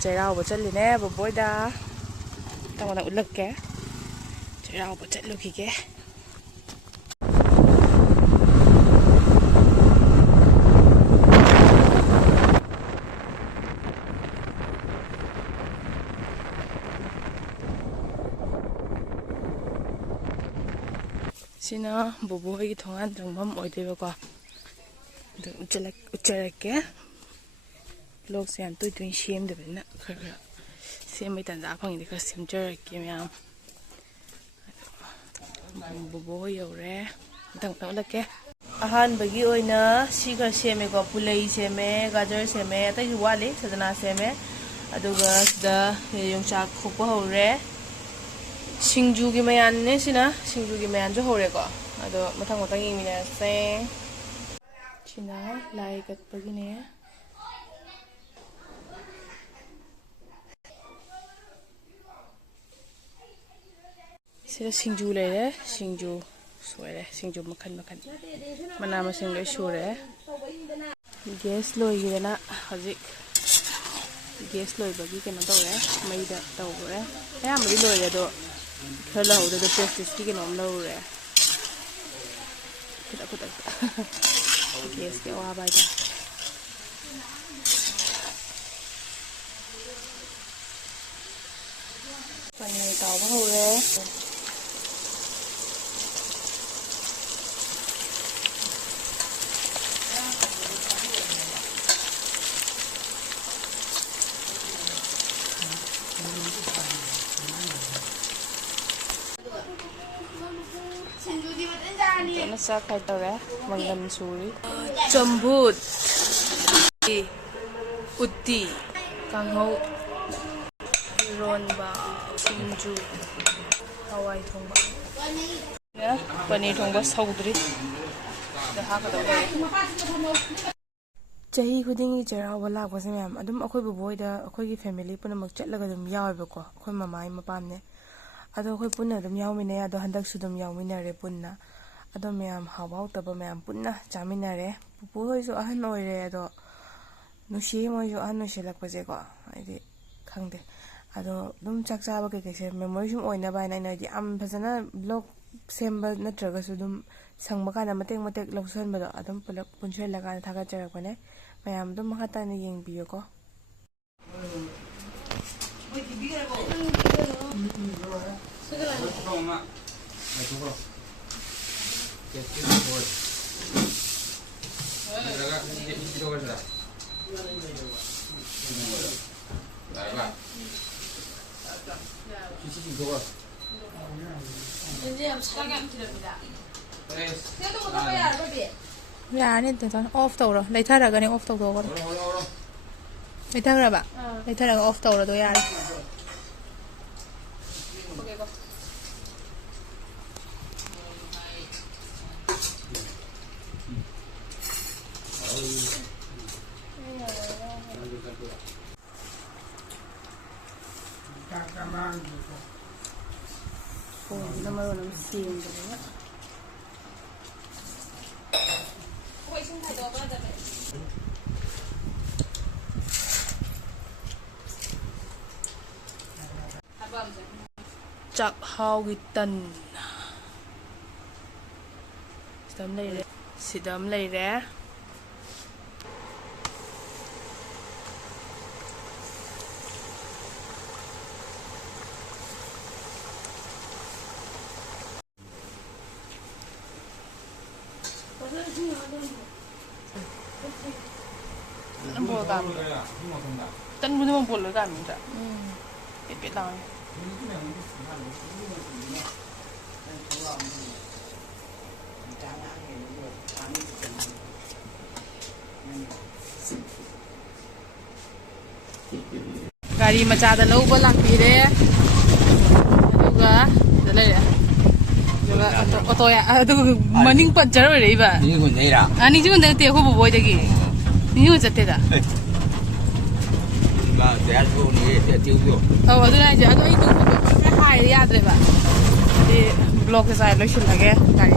Cheiraoba challine Bubokda tawada ulakke Cheiraoba chatlukige sina Bubok hoigi thongan jangmam oidebako adu ucharakke vlog se am toy semdebina khara semai tanja phangide khara semjarakke myam Bubok yore tang ulakke ahan bagi oina siga seme ko pulai seme gajar seme tai wale sadana seme aduga da yongchak khokpa hore singju gi mayan ne sina singju gi mayan jo hore ko ado mathang mathang yimina se sina lai kat pagine sira singju leire singju soire singju makhan mana masing loi sure gas loi gina hajik gas loi bagi kena tawre mai da tawre ayam ri loi do khela hoda do prestige ki kena lore kita gas ke wa bai da pani taw ba hore sa khai tawre mangam suri chambut utti kanghau ronba singju hawai thongba ya paneer thongba saudri da haka da chahi khudingi Cheiraoba lakpase myam adum akhoi Bubokda akhoi gi family punamak chatlaga dum yawebako akhoi mamai mapamne ado akhoi punna dum yawmine ado handak su dum yawminare punna ado myam hawau taba myam punna chaminare pupu hoisu ahan oire ado nushi moisu ahan noselakpase ko aidi khangde ado dum chakchaba ke kese memory sum oina baina ina di am phasana vlog semba natraga su dum sangba kana matek matek lawsanba do adum pulak punchel laga thaga charakpane myam dum makata ni yengbiyo ko Yani ito off tawro leitharaga ni off tawdo ko leithara ba leitharaga off tawro do yari chak haugi tan sidam leire tan bunu mong bol ga mi ta pet lang ꯒꯥꯔꯤ ꯃꯆꯥꯗ ꯂꯧꯕ ꯂꯥꯛꯄꯤꯔꯦ ꯑꯗꯨꯒ ꯁꯤꯗ ꯂꯩꯔꯦ ꯑꯗꯨꯒ auto ꯑꯗꯨꯒ ꯃꯅꯤꯡ puncture ꯑꯣꯏꯔꯛꯏꯕ ꯅꯤꯡꯁꯤꯡꯕꯗ ꯅꯠꯇꯦ ꯑꯩꯈꯣꯏ ꯕꯣꯕꯣꯏꯗꯒꯤ ꯅꯤꯡꯁꯤꯡꯕ ꯆꯠꯇꯦꯗ ꯑꯧ ꯑꯗꯨꯅ ꯍꯥꯏꯁꯦ ꯑꯗꯣ ꯑꯩ ꯈꯔ ꯍꯥꯏꯔ ꯌꯥꯗ꯭ꯔꯦꯕ ꯍꯥꯏꯗꯤ ꯕ꯭ꯂꯣꯛꯁꯦ ꯆꯥꯏ ꯂꯣꯏꯁꯤꯜꯂꯒꯦ ꯒꯥꯔꯤ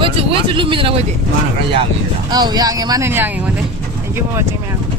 ꯋꯦꯠꯁꯨ ꯂꯨꯝꯃꯤꯗꯅ ꯑꯩꯈꯣꯏꯗꯤ ꯑꯧ ꯌꯥꯡꯉꯦ ꯃꯥꯅ ꯍꯦꯟꯅ ꯌꯥꯡꯉꯦ ꯑꯩꯉꯣꯟꯗ ꯊꯦꯡꯛ ꯌꯨ ꯐꯣꯔ ꯋꯥꯆꯤꯡ ꯃꯌꯥꯝ